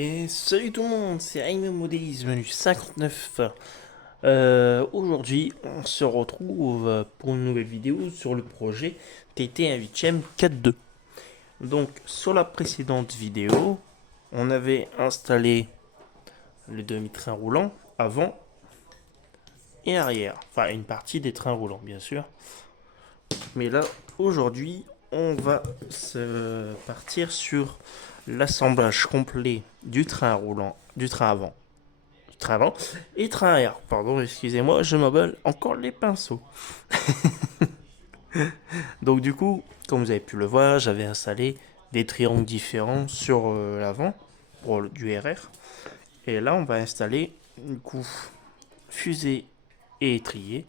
Et salut tout le monde, c'est Aime Modélis, menu 59. Aujourd'hui, on se retrouve pour une nouvelle vidéo sur le projet TT 1/8 4.2. Donc, sur la précédente vidéo, on avait installé le demi-train roulant avant et arrière. Enfin, une partie des trains roulants, bien sûr. Mais là, aujourd'hui, on va se partir sur l'assemblage complet du train roulant, du train avant, train avant et train arrière. Pardon, excusez-moi, je m'appelle encore les pinceaux. Donc du coup, comme vous avez pu le voir, j'avais installé des triangles différents sur l'avant pour du RR. Et là, on va installer du coup fusée et étrier.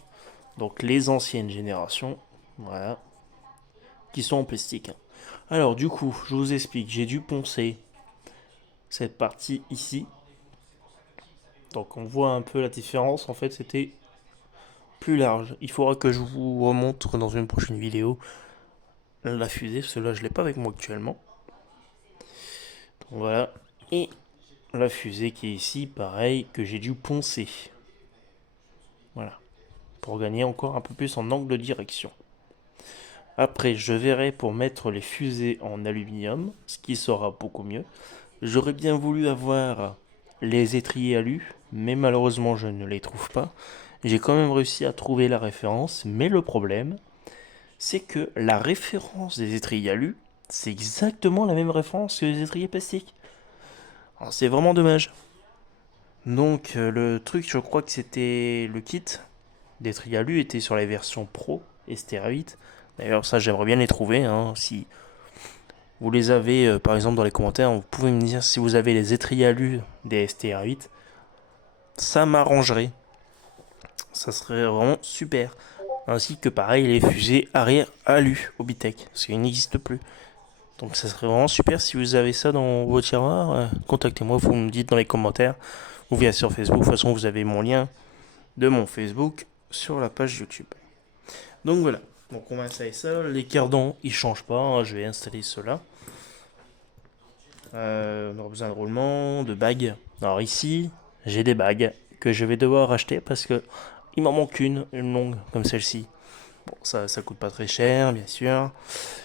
Donc les anciennes générations, voilà, qui sont en plastique. Alors du coup, je vous explique, j'ai dû poncer cette partie ici. Donc on voit un peu la différence. En fait, c'était plus large. Il faudra que je vous remontre dans une prochaine vidéo la fusée, parce que là je l'ai pas avec moi actuellement. Donc voilà. Et la fusée qui est ici, pareil, que j'ai dû poncer. Voilà. Pour gagner encore un peu plus en angle de direction. Après, je verrai pour mettre les fusées en aluminium, ce qui sera beaucoup mieux. J'aurais bien voulu avoir les étriers alu, mais malheureusement je ne les trouve pas. J'ai quand même réussi à trouver la référence, mais le problème, c'est que la référence des étriers alu, c'est exactement la même référence que les étriers plastiques. Alors c'est vraiment dommage. Donc le truc, je crois que c'était le kit d'étriers alu était sur les versions Pro et STR8. D'ailleurs ça j'aimerais bien les trouver, hein. Si vous les avez par exemple dans les commentaires, vous pouvez me dire si vous avez les étriers alu des STR8. Ça m'arrangerait. Ça serait vraiment super. Ainsi que pareil les fusées arrière alu Obitech, parce qu'il n'existe plus. Donc ça serait vraiment super si vous avez ça dans vos tiroirs. Contactez-moi, vous me dites dans les commentaires ou via sur Facebook. De toute façon, vous avez mon lien de mon Facebook sur la page YouTube. Donc voilà. Donc on va installer ça. Les cardans, ils changent pas, hein. Je vais installer cela. On aura besoin de roulement, de bagues. Alors ici, j'ai des bagues que je vais devoir acheter parce que il m'en manque une longue comme celle-ci. Bon, ça coûte pas très cher, bien sûr.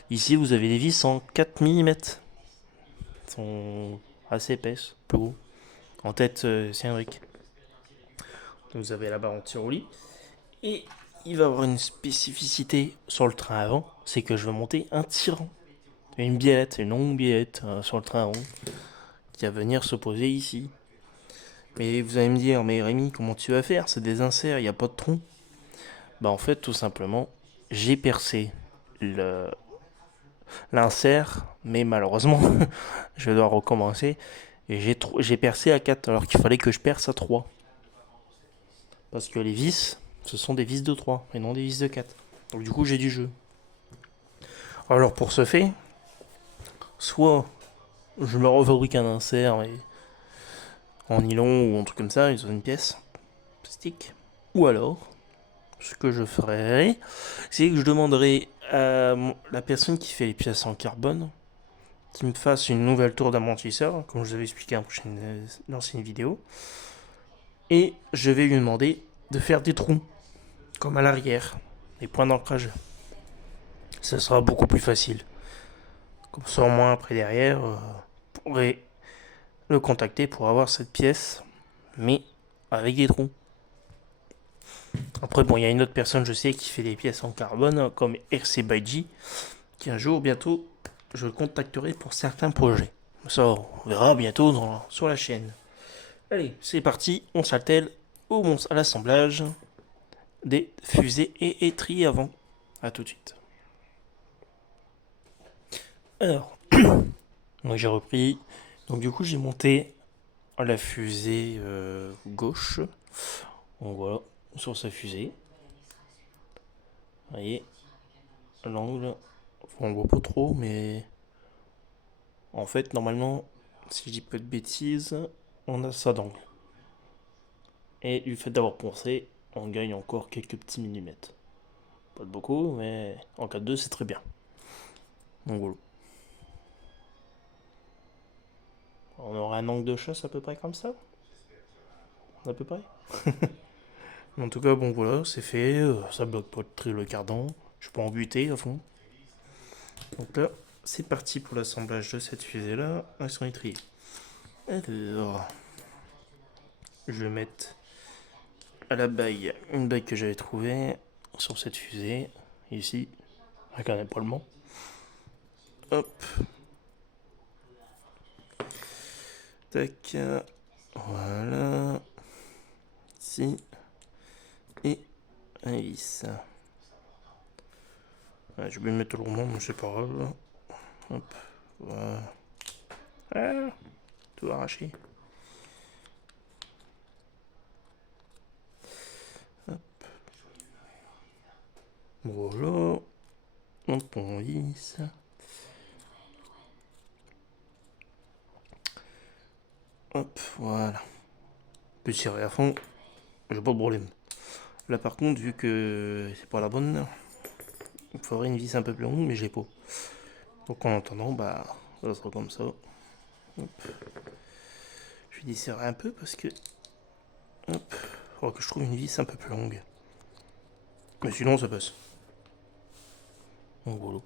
Ici, vous avez des vis en 4 mm. Elles sont assez épaisses, plus gros. En tête cylindrique. Donc vous avez la barre anti-roulis. Et il va y avoir une spécificité sur le train avant, c'est que je vais monter un tirant. Une biellette, une longue biellette sur le train avant, qui va venir se poser ici. Mais vous allez me dire, mais Rémi, comment tu vas faire? C'est des inserts, il n'y a pas de tronc. Bah en fait, tout simplement, j'ai percé le l'insert, mais malheureusement, je dois recommencer. Et j'ai percé à 4 alors qu'il fallait que je perce à 3. Parce que les vis, ce sont des vis de 3 et non des vis de 4. Donc du coup, j'ai du jeu. Alors pour ce fait, soit je me refabrique un insert en nylon ou un truc comme ça, ils ont une pièce plastique. Ou alors, ce que je ferai, c'est que je demanderai à la personne qui fait les pièces en carbone qui me fasse une nouvelle tour d'amortisseur, comme je vous avais expliqué dans l'ancienne vidéo. Et je vais lui demander de faire des trous, comme à l'arrière, des points d'ancrage. Ça sera beaucoup plus facile. Comme ça, au moins, après derrière, vous pourrez le contacter pour avoir cette pièce, mais avec des trous. Après, bon, il y a une autre personne, je sais, qui fait des pièces en carbone, comme RC Baiji, qui un jour, bientôt, je le contacterai pour certains projets. Ça, on verra bientôt sur la chaîne. Allez, c'est parti, on s'attelle à l'assemblage des fusées et étriers avant. A tout de suite. Alors, donc j'ai repris. Donc du coup, j'ai monté la fusée gauche. Donc voilà, sur sa fusée. Vous voyez, l'angle, on le voit pas trop, mais en fait, normalement, si je dis pas de bêtises, on a ça d'angle. Et du fait d'avoir poncé, on gagne encore quelques petits millimètres. Pas de beaucoup, mais en 4-2, c'est très bien. Donc voilà. On aura un angle de chasse à peu près comme ça. À peu près. En tout cas, bon voilà, c'est fait. Ça bloque pas le cardan. Je peux en buter à fond. Donc là, c'est parti pour l'assemblage de cette fusée-là. Elles sont étriées. Alors, je vais mettre à la bague une bague que j'avais trouvée sur cette fusée. Ici, avec un épaulement. Hop. Tac. Voilà. Ici. Et un vis. Ouais, je vais mettre le rond, mais c'est pas grave. Hop. Voilà. Ah, tout arraché. Hop. Voilà. Hop, on vis. Hop, voilà. Je peux tirer à fond. J'ai pas de problème. Là par contre, vu que c'est pas la bonne, il faudrait une vis un peu plus longue, mais j'ai pas. Donc en attendant, bah, ça sera comme ça. Hop. Je vais desserrer un peu parce que. Hop. Faudra que je trouve une vis un peu plus longue. Mais sinon, ça passe. Donc voilà.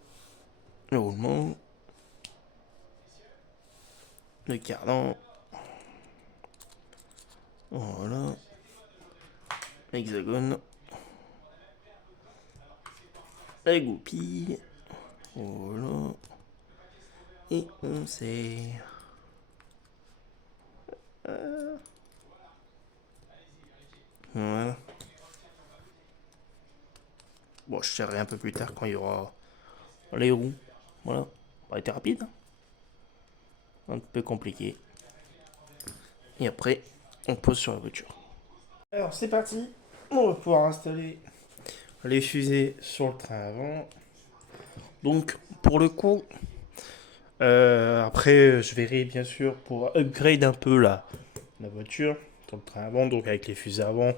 Le roulement. Le cardan. Voilà. L'hexagone. La goupille. Voilà. Et on serre. Voilà. Bon, je serrerai un peu plus tard quand il y aura les roues. Voilà. Ça a été rapide. Un peu compliqué. Et après, on pose sur la voiture. Alors, c'est parti. On va pouvoir installer les fusées sur le train avant. Donc, pour le coup, après, je verrai bien sûr pour upgrade un peu la voiture sur le train avant, donc avec les fusées avant.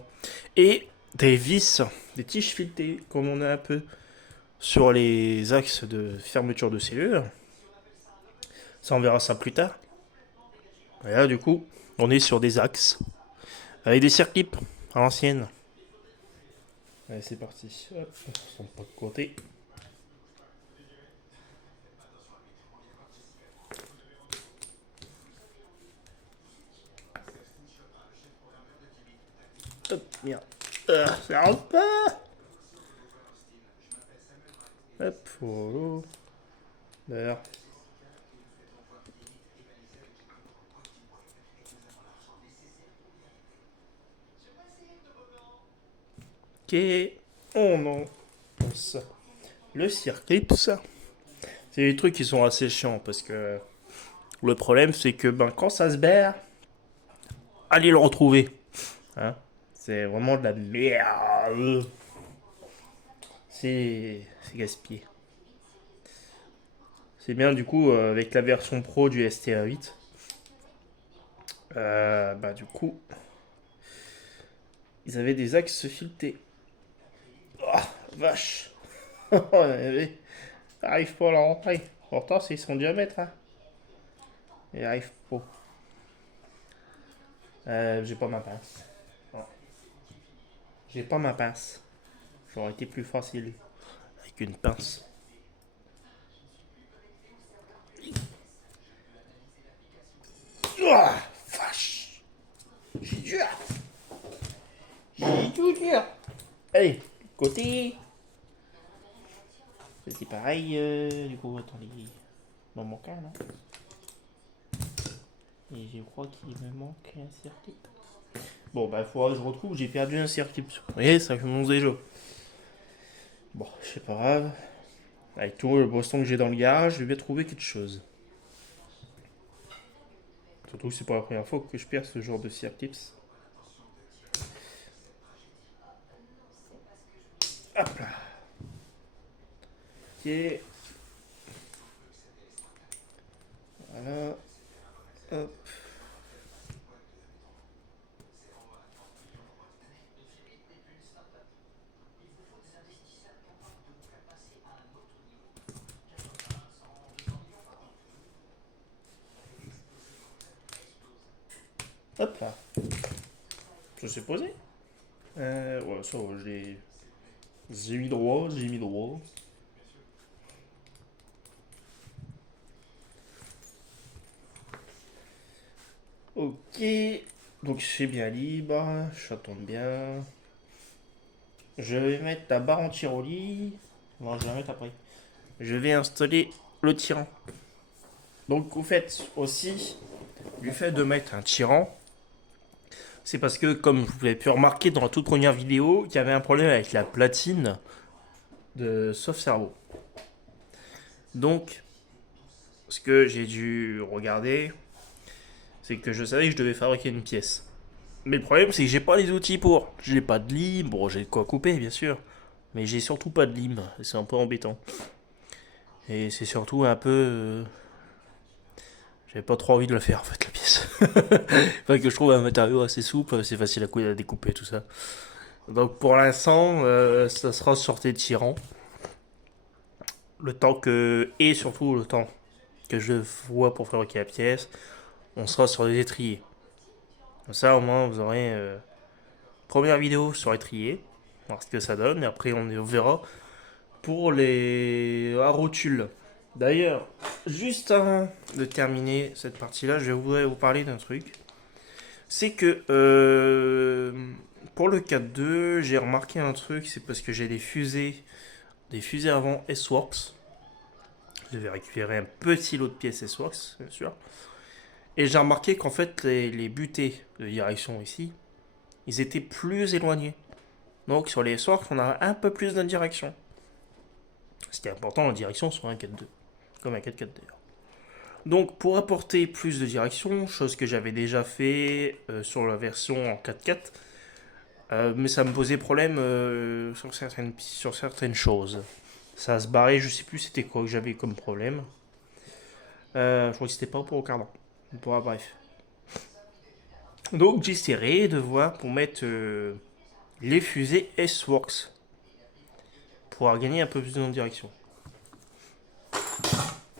Et des vis, des tiges filetées, comme on a un peu sur les axes de fermeture de cellule. Ça, on verra ça plus tard. Et là, du coup, on est sur des axes avec des circlips à l'ancienne. Allez, c'est parti. Hop, on ne pas de côté. Hop, merde. Ça rentre pas. Hop, voilà. D'ailleurs. Ok. On lance le circlips. C'est des trucs qui sont assez chiants parce que le problème c'est que ben, quand ça se berre, allez le retrouver. Hein, c'est vraiment de la merde. C'est gaspillé. C'est bien du coup avec la version pro du STA8. Bah du coup, ils avaient des axes filetés. Oh, vache. Arrive pas à la rentrer. Pourtant c'est son diamètre. Hein. Il arrive pas. J'ai pas ma pince. Non. J'ai pas ma pince. J'aurais été plus facile avec une pince. Oh, vache. J'ai dur. J'ai tout dur. Allez, côté. C'est pareil, du coup, attendez. Dans mon cas, là. Et je crois qu'il me manque un circuit. Bon, bah, il faudra que je retrouve. J'ai perdu un circuit. Vous voyez, ça commence déjà. Bon, c'est pas grave. Avec tout le boston que j'ai dans le garage, je vais bien trouver quelque chose. Surtout que c'est pas la première fois que je perds ce genre de circuits. Hop là. Ok. Voilà. Hop. Hop là. Ça s'est posé. Ouais, ça va, j'ai mis droit, j'ai mis droit. Ok, donc c'est bien libre, ça tombe bien. Je vais mettre la barre anti-roulis. Non, je vais la mettre après. Je vais installer le tyran. Donc, au fait, aussi, du fait de mettre un tyran, c'est parce que, comme vous l'avez pu remarquer dans la toute première vidéo, il y avait un problème avec la platine de Soft Servo. Donc, ce que j'ai dû regarder, c'est que je savais que je devais fabriquer une pièce. Mais le problème, c'est que j'ai pas les outils pour. J'ai pas de lime, bon, j'ai de quoi couper, bien sûr. Mais j'ai surtout pas de lime, et c'est un peu embêtant. Et c'est surtout un peu. J'avais pas trop envie de le faire, en fait, la pièce. Enfin, que je trouve un matériau assez souple, c'est facile à découper, tout ça. Donc pour l'instant, ça sera sur tes tirants. Le temps que. Et surtout le temps que je vois pour fabriquer la pièce, on sera sur des étriers. Comme ça, au moins, vous aurez. Première vidéo sur étrier, voir ce que ça donne, et après, on verra pour les rotules. D'ailleurs, juste avant de terminer cette partie-là, je voudrais vous parler d'un truc. C'est que pour le 4.2, j'ai remarqué un truc, c'est parce que j'ai des fusées avant S-Works. Je vais récupérer un petit lot de pièces S-Works, bien sûr. Et j'ai remarqué qu'en fait, les butées de direction ici, ils étaient plus éloignés. Donc sur les S-Works, on a un peu plus d'indirection. Ce qui est important en direction sur un 4.2, comme un 4.4 d'ailleurs. Donc pour apporter plus de direction, chose que j'avais déjà fait sur la version en 4.4, mais ça me posait problème sur certaines choses. Ça se barrait, je sais plus c'était quoi que j'avais comme problème. Je crois que c'était pas pour au cardan. Bon, bref. Donc j'essaierai de voir pour mettre les fusées S-Works. Pour gagner un peu plus de direction.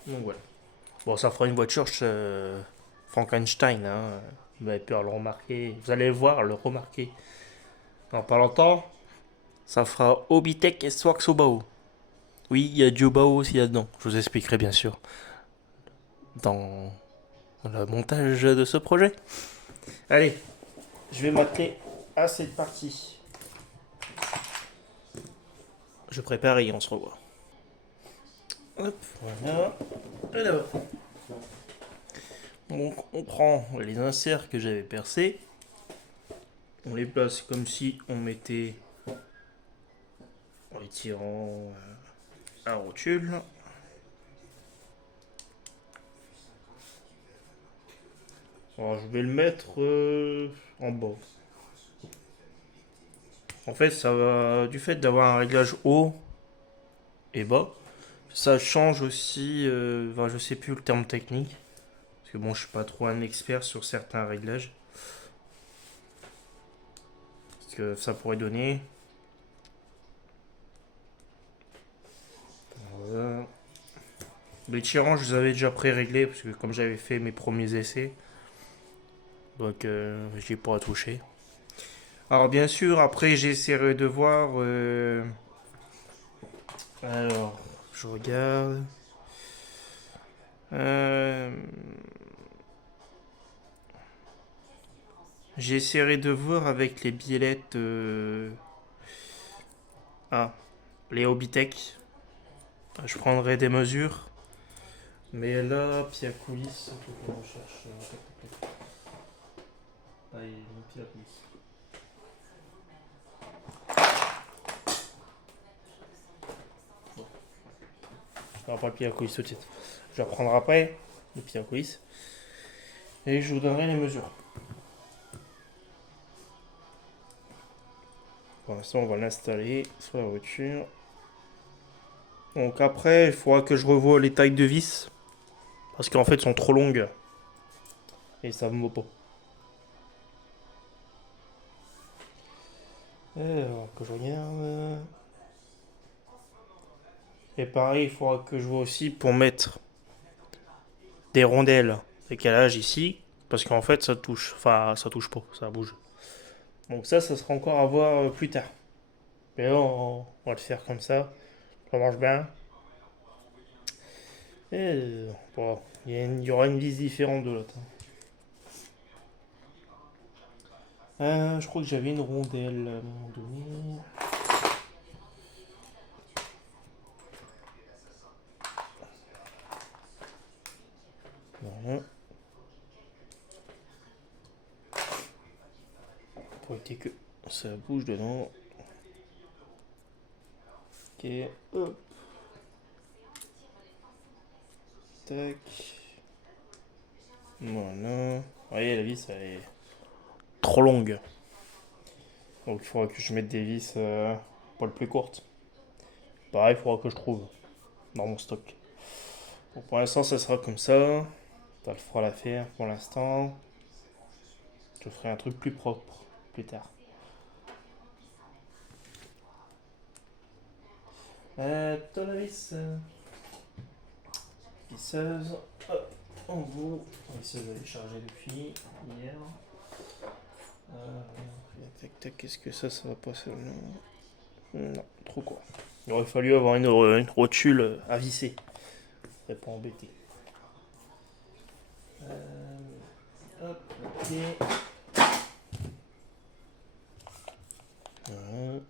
Donc voilà. Bon, ça fera une voiture Frankenstein. Hein. Vous avez pu le remarquer. Vous allez voir, le remarquer. En pas longtemps, ça fera Obitech S-Works Obao. Oui, il y a du Obao aussi là-dedans. Je vous expliquerai bien sûr dans le montage de ce projet. Allez, je vais m'atteler à cette partie. Je prépare et on se revoit. Hop, voilà. Et là-bas. Donc on prend les inserts que j'avais percés. On les place comme si on mettait en les tirant un rotule. Alors je vais le mettre en bas. En fait, ça va du fait d'avoir un réglage haut et bas. Ça change aussi, enfin, je sais plus le terme technique, parce que bon, je suis pas trop un expert sur certains réglages. Ce que ça pourrait donner. Voilà. Les tirants, je les avais déjà pré-réglés, parce que comme j'avais fait mes premiers essais, donc j'y ai pas à toucher. Alors bien sûr, après j'essaierai de voir. Alors, je regarde. Euh, J'essaierai de voir avec les billettes. Ah, les Hobitech. Je prendrai des mesures. Mais là, pied à coulisses, il faut qu'on cherche. Ah, il y a une pied à coulisses. Bon, je ne pas le pied à coulisses tout de suite. Je vais reprendre après le pied à coulisses. Et je vous donnerai les mesures. Pour l'instant, on va l'installer sur la voiture. Donc après, il faudra que je revoie les tailles de vis. Parce qu'en fait, elles sont trop longues. Et ça me vaut pas. Alors, que je regarde. Et pareil, il faudra que je vois aussi pour mettre des rondelles décalage ici. Parce qu'en fait, ça touche. Enfin, ça touche pas, ça bouge. Donc ça sera encore à voir plus tard. Mais là, on va le faire comme ça. Ça marche bien. Et bon, il y aura une vis différente de l'autre. Je crois que j'avais une rondelle à un moment donné. Voilà. Pour éviter que ça bouge dedans. Ok, hop. Tac. Voilà. Vous voyez, la vis, elle est trop longue. Donc il faudra que je mette des vis pas le plus courtes. Pareil, il faudra que je trouve dans mon stock. Bon, pour l'instant, ça sera comme ça. Ça le fera l'affaire pour l'instant. Je ferai un truc plus propre plus tard. Tournevis. Visseuse. Hop, en haut. Visseuse, elle est chargée depuis hier. Tac, tac, qu'est-ce que ça va pas ça? Non, trop quoi. Il aurait fallu avoir une rotule à visser. Ça pas embêté. Hop, ok. Voilà.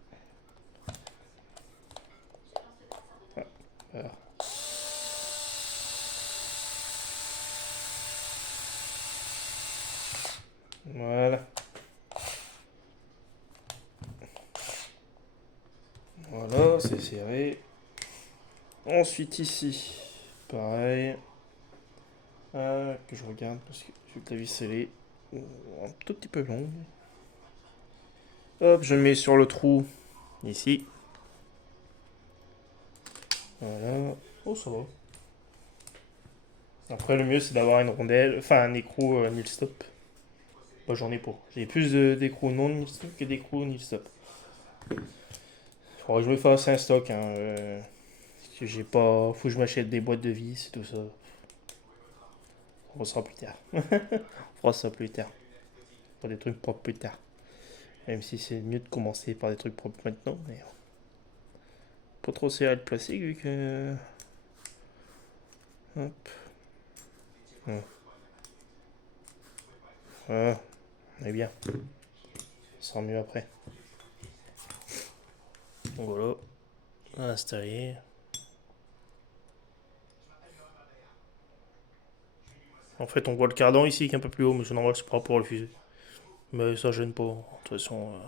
Voilà. Voilà. Voilà, c'est serré. Ensuite ici, pareil. Que je regarde parce que vu que la vis elle est un tout petit peu longue. Hop, je le mets sur le trou ici. Voilà. Oh, ça va. Après, le mieux c'est d'avoir une rondelle, enfin un écrou nil stop. Moi j'en ai pas. J'ai plus d'écrous non nil stop que d'écrous nil stop. Faudra que je me fasse un stock. Hein, parce que j'ai pas. Faut que je m'achète des boîtes de vis et tout ça. On fera plus tard. On fera ça plus tard. Pour des trucs propres plus tard. Même si c'est mieux de commencer par des trucs propres maintenant. Mais pas trop serré de plastique vu que. Hop. Ouais. Voilà. On est bien. Ça sera mieux après. Donc voilà. Installé. En fait, on voit le cardan ici qui est un peu plus haut, mais c'est normal, c'est pas pour le fuser. Mais ça gêne pas. De toute façon,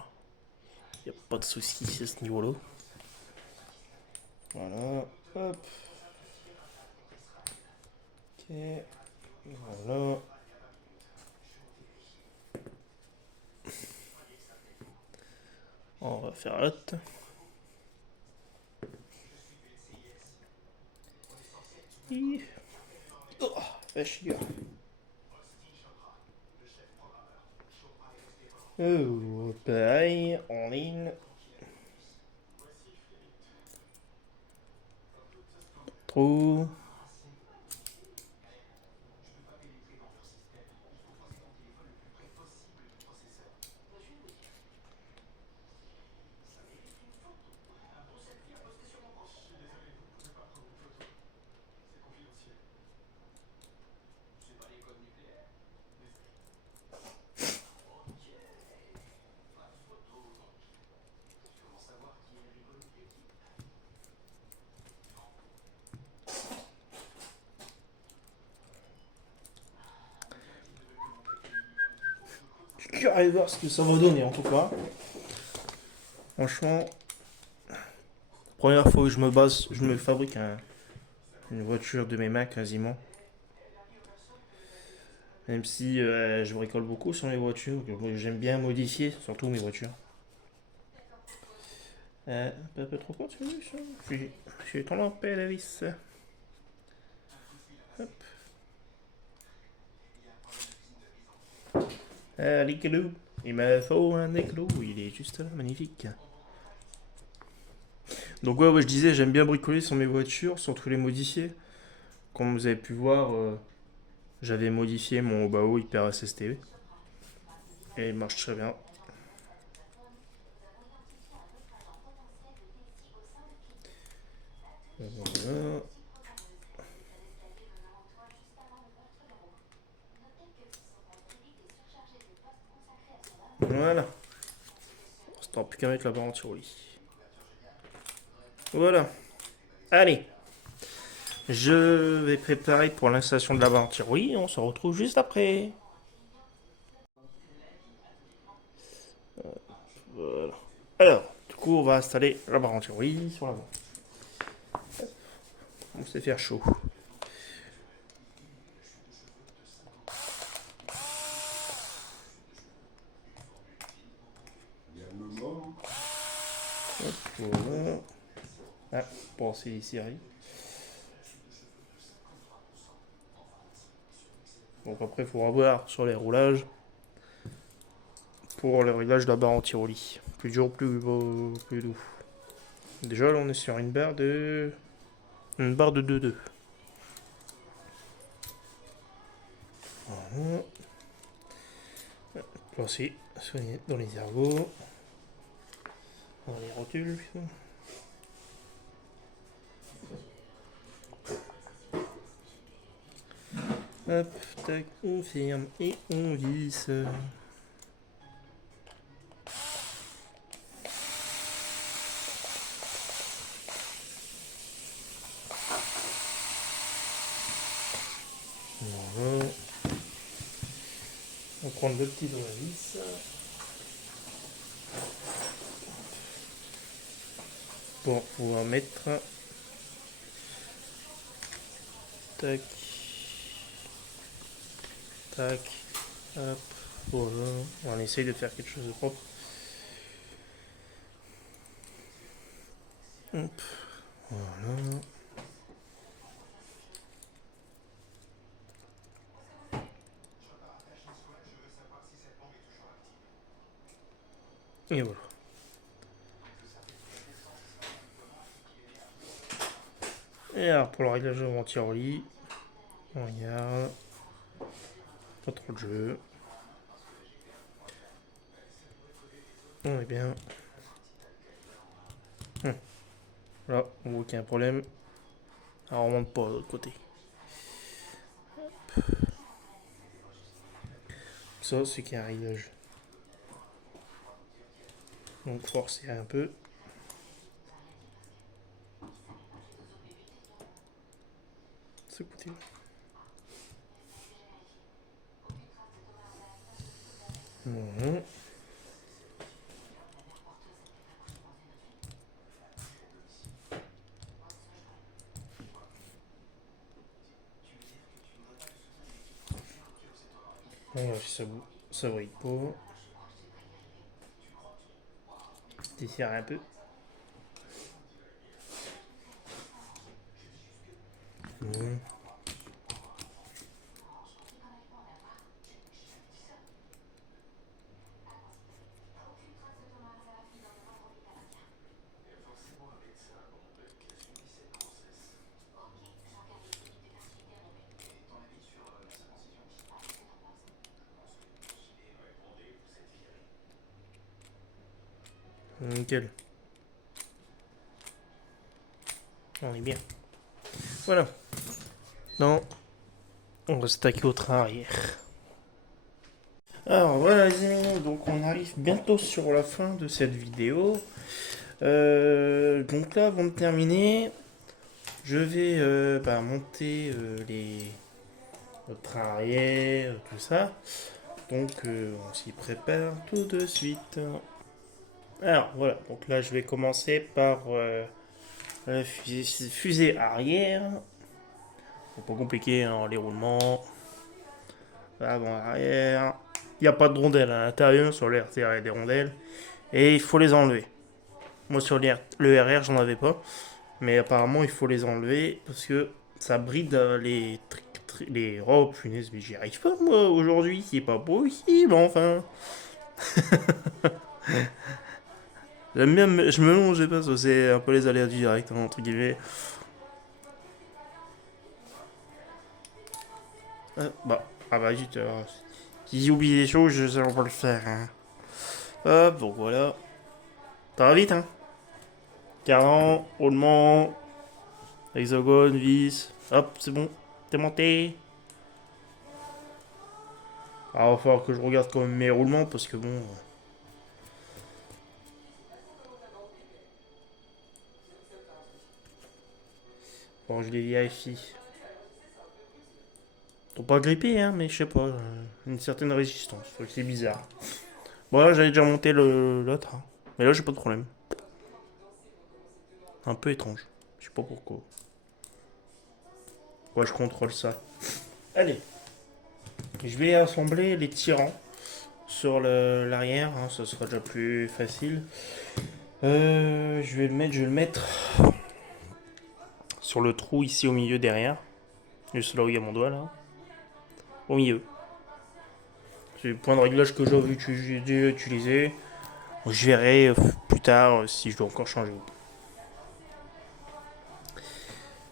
y a pas de soucis à ce niveau-là. Voilà. Hop. Ok. Voilà. On va faire l'autre. Oh, fait chier. Oh, pareil, en ligne. Trop. Je suis curieux de voir ce que ça va donner en tout cas. Franchement, première fois que je me fabrique une voiture de mes mains quasiment. Même si je bricole beaucoup sur mes voitures, que moi, j'aime bien modifier, surtout mes voitures. Un peu trop court, tu veux ça? Je suis trop lampé la vis. Hop. L'éclou. Il me faut un éclou, il est juste là, magnifique. Donc ouais, je disais, j'aime bien bricoler sur mes voitures, surtout les modifier. Comme vous avez pu voir, J'avais modifié mon Obao Hyper SST et il marche très bien. Voilà. Voilà. C'est plus qu'à mettre la barre anti-roulis. Voilà. Allez. Je vais préparer pour l'installation de la barre anti-roulis. On se retrouve juste après. Voilà. Alors, du coup, on va installer la barre anti-roulis sur la barre. On sait faire chaud. Hop, voilà. Ah, pour ces séries. Donc après, il faudra voir sur les roulages. Pour le réglage de la barre anti-roulis. Plus dur, plus doux. Déjà, là, on est sur une barre de... Une barre de 2,2. Voilà. Placer, soigner dans les ergots. Dans les rotules. Hop, tac, on ferme et on visse. Voilà. On prend le petit tournevis. Pour pouvoir mettre. Tac. Tac. Hop. Voilà. On essaye de faire quelque chose de propre. Hop. Voilà. Et voilà. Et alors pour le réglage de anti-roulis, on regarde. Pas trop de jeu. On est bien. Là, on voit qu'il y a un problème. Alors on remonte pas de l'autre côté. Ça, c'est qu'il y a un réglage. Donc forcer un peu. Ce côté-là. Voilà. Voilà, si ça brille pas. Desserre un peu. Nickel. On est bien. Voilà. Non. On va stacker au train arrière. Alors voilà les amis, donc on arrive bientôt sur la fin de cette vidéo. Donc là, avant de terminer, je vais monter le train arrière, tout ça. Donc on s'y prépare tout de suite. Alors voilà, donc là je vais commencer par la fusée arrière. Pas compliqué, hein, les roulements. Avant, arrière. Il n'y a pas de rondelles à l'intérieur, sur le RTR il y a des rondelles. Et il faut les enlever. Moi sur le RR j'en avais pas. Mais apparemment il faut les enlever parce que ça bride les... Oh punaise, mais j'y arrive pas moi aujourd'hui, c'est pas possible enfin. J'aime bien, je me longe, je sais pas, c'est un peu les aléas du direct, hein, entre guillemets. Ah bah zut, si j'oublie des choses, je sais pas le faire. Hein. Hop, donc voilà. Ça va vite, hein. Cardan, roulement, hexagone, vis. Hop, c'est bon. T'es monté. Alors, il va falloir que je regarde quand même mes roulements parce que bon. Bon, je les vérifie. Ils sont pas grippés, hein, mais je sais pas. Une certaine résistance. C'est bizarre. Bon, là, j'avais déjà monté l'autre. Hein. Mais là, j'ai pas de problème. Un peu étrange. Je sais pas pourquoi. Ouais, je contrôle ça. Allez, je vais assembler les tirants sur l'arrière. Hein, ça sera déjà plus facile. Je vais le mettre sur le trou ici au milieu derrière. Juste là où il y a mon doigt là. Au milieu. C'est le point de réglage que j'ai déjà utilisé. Je verrai plus tard si je dois encore changer.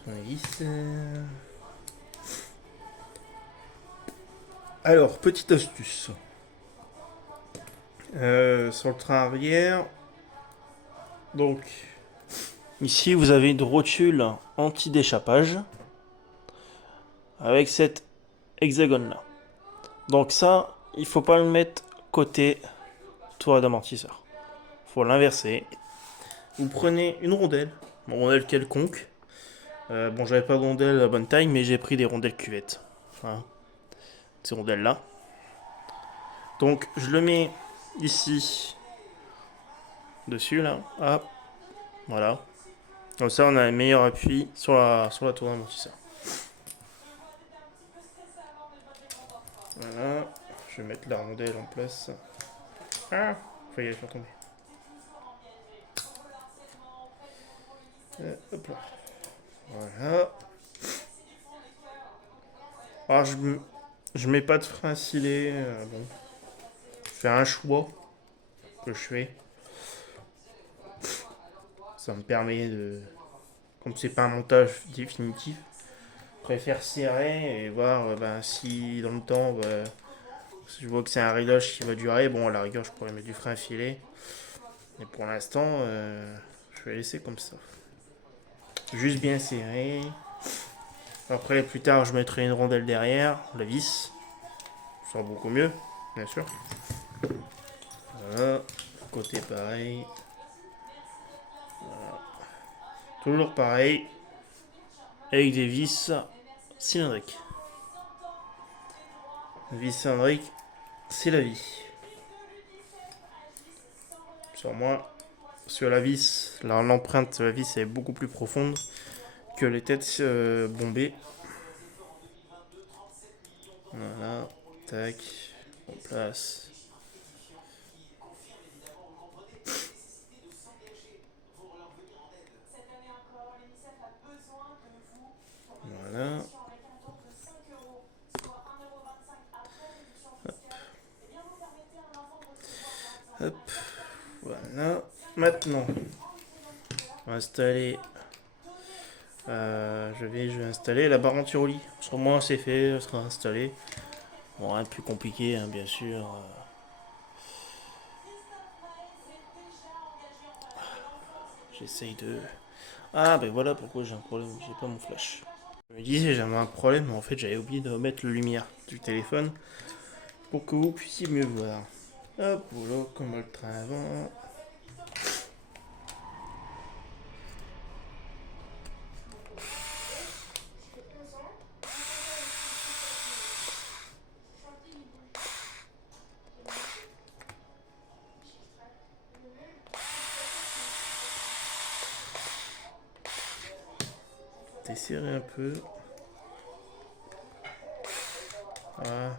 Vis. Alors, petite astuce. Sur le train arrière. Donc, ici vous avez une rotule anti-déchappage avec cet hexagone là. Donc ça, il faut pas le mettre côté toit d'amortisseur. Faut l'inverser. Vous prenez une rondelle quelconque. Bon, j'avais pas de rondelle à bonne taille, mais j'ai pris des rondelles cuvettes. Voilà. Ces rondelles là. Donc je le mets ici, dessus là. Hop, voilà. Comme ça, on a un meilleur appui sur la tour d'amortisseur. Voilà. Je vais mettre la rondelle en place. Ah, faut y aller faire tomber. Hop là. Voilà. Alors, je mets pas de frein scellé. Bon. Je fais un choix que je fais. Ça me permet de. Comme c'est pas un montage définitif, je préfère serrer et voir si dans le temps, si je vois que c'est un réglage qui va durer, bon, à la rigueur, je pourrais mettre du frein à filet. Mais pour l'instant, je vais laisser comme ça. Juste bien serré. Après, plus tard, je mettrai une rondelle derrière, la vis. Ça sera beaucoup mieux, bien sûr. Voilà. Côté pareil. Voilà. Toujours pareil. Avec des vis cylindriques. Une vis cylindrique, c'est la vie. Sur moi, sur la vis, l'empreinte de la vis est beaucoup plus profonde que les têtes bombées. Voilà, tac, on place. Voilà. Hop, voilà. Maintenant, on va installer. Je vais installer la barre anti-roulis. Sur moi, c'est fait, elle sera installée. Bon, rien de plus compliqué, hein, bien sûr. J'essaye de. Ah, ben voilà pourquoi j'ai un problème. J'ai pas mon flash. Je me disais, j'avais un problème, mais en fait, j'avais oublié de remettre la lumière du téléphone pour que vous puissiez mieux voir. Hop, voilà, comme le train avant. Desserrer un peu. Voilà.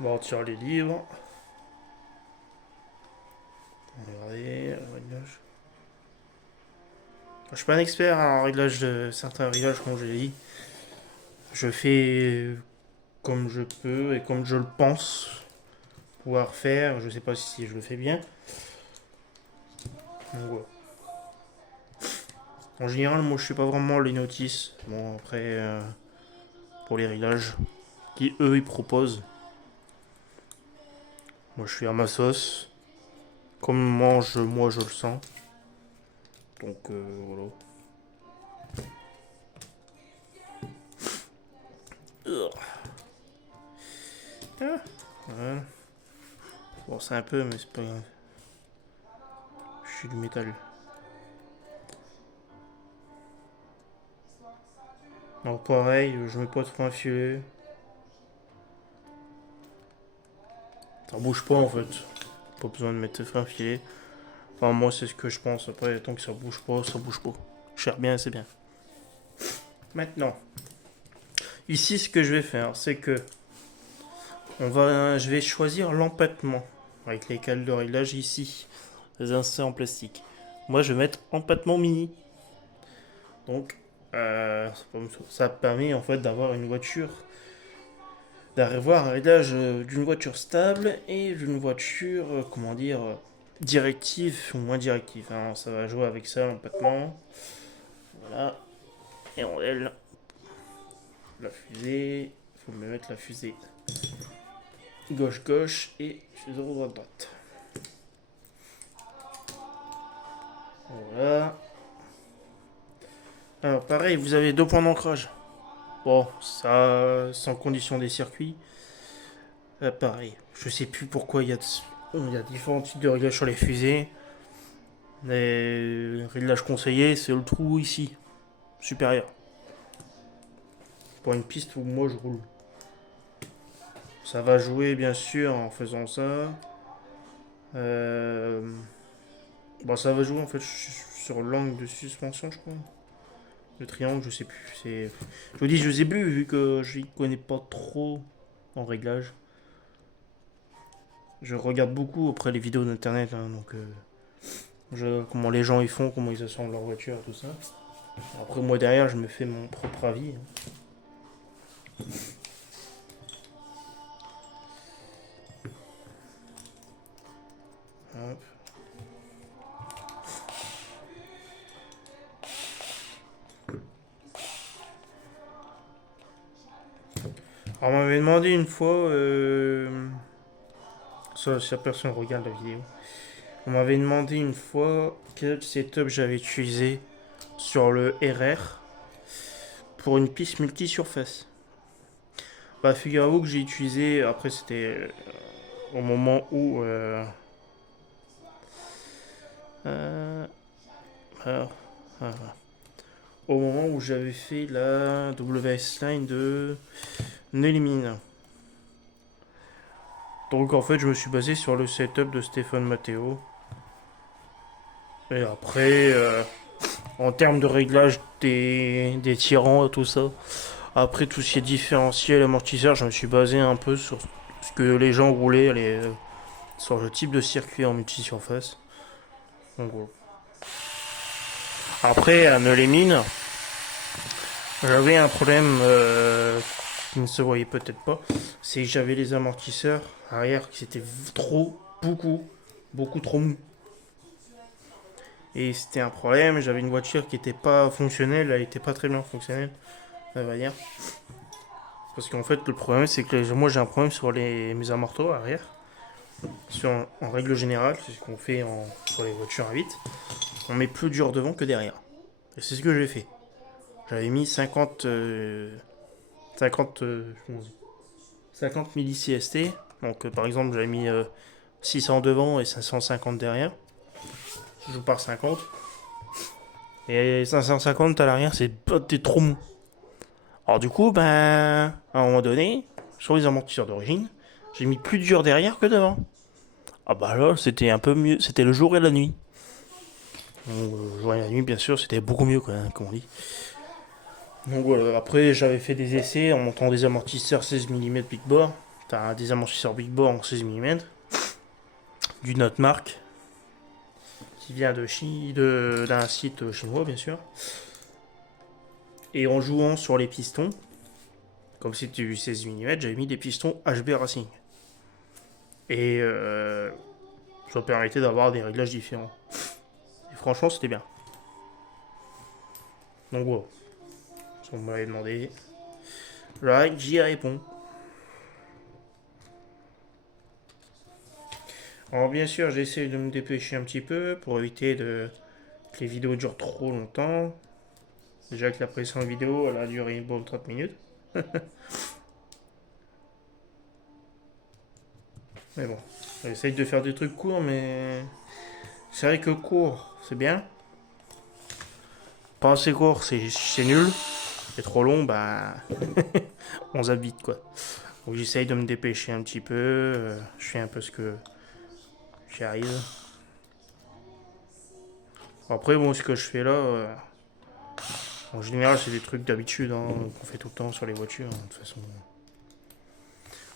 Bon, on tire les livres. Regardez, le réglage. Je suis pas un expert en réglage de certains réglages, comme je l'ai dit. Je fais comme je peux et comme je le pense pouvoir faire. Je sais pas si je le fais bien. Donc, voilà. En général, moi je suis pas vraiment les notices. Bon, après, pour les réglages qui eux ils proposent, moi je suis à ma sauce. Comment moi je le sens. Donc voilà. Ah, voilà. Bon, c'est un peu, mais c'est pas grave. Je suis du métal. Donc pareil, je mets pas trop un filet. Ça bouge pas en fait. Pas besoin de mettre un filet. Enfin moi c'est ce que je pense. Après tant que ça bouge pas, ça bouge pas. Cher bien, c'est bien. Maintenant, ici ce que je vais faire, c'est que je vais choisir l'empattement avec les cales de réglage ici, les inserts en plastique. Moi je vais mettre empattement mini. Donc ça permet en fait d'avoir une voiture, d'avoir un réglage d'une voiture stable et d'une voiture, comment dire, directive ou moins directive. Alors, ça va jouer avec ça, l'empattement. Voilà. Et on L. La fusée. Il faut me mettre la fusée gauche-gauche et fusée droite-droite. Voilà. Alors pareil, vous avez deux points d'ancrage. Bon, ça, sans condition des circuits. Pareil, je sais plus pourquoi il y a différents types de réglages sur les fusées. Les réglages conseillés, c'est le trou ici, supérieur. Pour une piste où moi je roule. Ça va jouer bien sûr en faisant ça. Euh, Bon, ça va jouer en fait sur l'angle de suspension, je crois. Le triangle, je sais plus. Je vous dis, je les ai plus vu que je ne connais pas trop en réglage. Je regarde beaucoup après les vidéos d'internet, hein, donc comment les gens ils font, comment ils assemblent leur voiture, tout ça. Après moi derrière, je me fais mon propre avis, hein. Hop. Alors, on m'avait demandé une fois, ça, si la personne regarde la vidéo, on m'avait demandé une fois quel setup j'avais utilisé sur le RR pour une piste multi-surface. Bah, figurez-vous que j'ai utilisé, après c'était au moment où... euh, alors, voilà. Au moment où j'avais fait la WS Line de Nelimine. Donc en fait, je me suis basé sur le setup de Stéphane Matteo. Et après, en termes de réglage des tirants et tout ça, après tout ce qui est différentiel, amortisseur, je me suis basé un peu sur ce que les gens roulaient sur le type de circuit en multi-surface. En gros. Après, à Neulémine, j'avais un problème qui ne se voyait peut-être pas. C'est que j'avais les amortisseurs arrière qui étaient beaucoup trop mous. Et c'était un problème. J'avais une voiture qui n'était pas fonctionnelle, elle n'était pas très bien fonctionnelle, on va dire. Parce qu'en fait, le problème, c'est que moi j'ai un problème sur mes amortisseurs arrière. En règle générale, c'est ce qu'on fait sur les voitures à 8. On met plus dur devant que derrière. Et c'est ce que j'ai fait. J'avais mis 50, 50 milli CST. Donc par exemple, j'avais mis 600 devant et 550 derrière. Je joue par 50. Et 550 à l'arrière, t'es trop mou. Alors du coup, à un moment donné, sur les amortisseurs d'origine, j'ai mis plus dur derrière que devant. Ah bah là, c'était un peu mieux. C'était le jour et la nuit. Donc, le jour et la nuit, bien sûr, c'était beaucoup mieux, quoi, comme on dit. Donc voilà, après j'avais fait des essais en montant des amortisseurs 16 mm Big Bore. T'as des amortisseurs Big Bore en 16 mm. Du Notmark. Qui vient d'un site chinois, bien sûr. Et en jouant sur les pistons, comme c'était du 16 mm, j'avais mis des pistons HB Racing. Et ça permettait d'avoir des réglages différents. franchement, c'était bien. Donc voilà. Si on m'avait demandé. Right, j'y réponds. Alors bien sûr, j'essaie de me dépêcher un petit peu pour éviter que les vidéos durent trop longtemps. Déjà que la précédente vidéo, elle a duré une bonne 30 minutes. Mais bon, j'essaye de faire des trucs courts, mais c'est vrai que court, c'est bien. Pas assez court, c'est nul. Et trop long, bah on zappe vite quoi. Donc j'essaye de me dépêcher un petit peu. Je fais un peu ce que j'y arrive. Après, bon, ce que je fais là, en général, c'est des trucs d'habitude hein, qu'on fait tout le temps sur les voitures, de toute façon.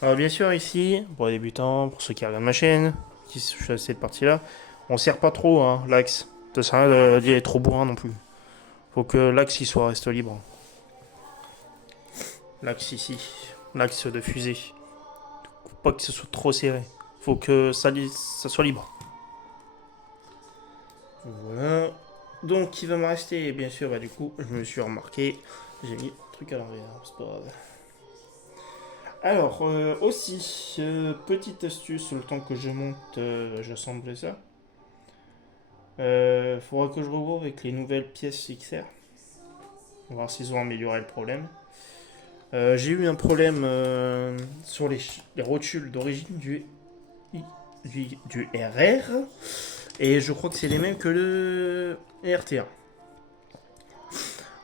Alors, bien sûr, ici, pour les débutants, pour ceux qui regardent ma chaîne, qui sont cette partie-là, on serre pas trop hein, l'axe. Ça sert à rien d'y aller trop bourrin non plus. Faut que l'axe il soit reste libre. L'axe ici, l'axe de fusée. Faut pas que ce soit trop serré. Faut que ça soit libre. Voilà. Donc, il va me rester, bien sûr, bah, du coup, je me suis remarqué, j'ai mis le truc à l'envers, c'est pas grave. Alors, aussi, petite astuce, le temps que je monte, j'assemble ça. Faudra que je revoie avec les nouvelles pièces XR. On va voir s'ils ont amélioré le problème. J'ai eu un problème sur les rotules d'origine du RR. Et je crois que c'est les mêmes que le RT1.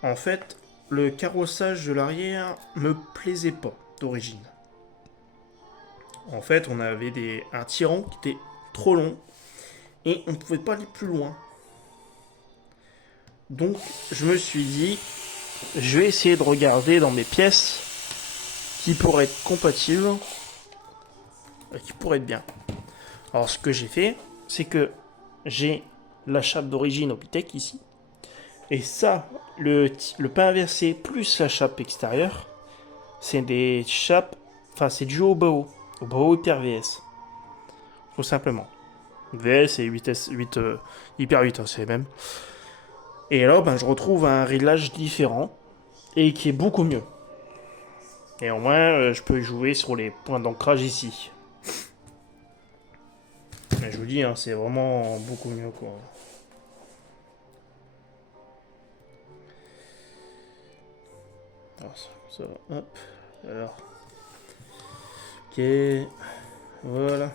En fait, le carrossage de l'arrière me plaisait pas d'origine. En fait, on avait un tirant qui était trop long et on ne pouvait pas aller plus loin. Donc, je me suis dit, je vais essayer de regarder dans mes pièces qui pourraient être compatibles et qui pourraient être bien. Alors, ce que j'ai fait, c'est que j'ai la chape d'origine Opitech ici. Et ça, le pain inversé plus la chape extérieure, c'est des chapes, enfin c'est du haut Bao Hyper VS. Tout simplement. VS et 8 Hyper 8, hein, c'est les mêmes. Et alors, ben, je retrouve un réglage différent et qui est beaucoup mieux. Et au moins, je peux jouer sur les points d'ancrage ici. Mais je vous dis, hein, c'est vraiment beaucoup mieux quoi. Alors, ça, hop. Alors. Ok. Voilà.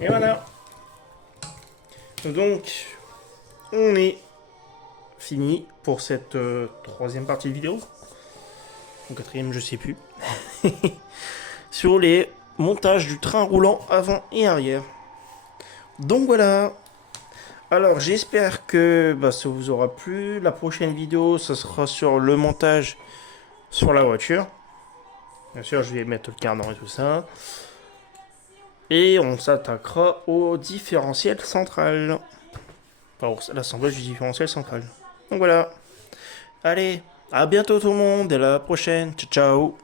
Et voilà. Donc, on est fini pour cette troisième partie de vidéo. Ou quatrième, je sais plus. Sur les montages du train roulant avant et arrière. Donc voilà. Alors j'espère que ça vous aura plu. La prochaine vidéo, ce sera sur le montage sur la voiture. Bien sûr, je vais mettre le cardan et tout ça. Et on s'attaquera au différentiel central. Enfin, l'assemblage du différentiel central. Donc voilà. Allez, à bientôt tout le monde et à la prochaine. Ciao, ciao.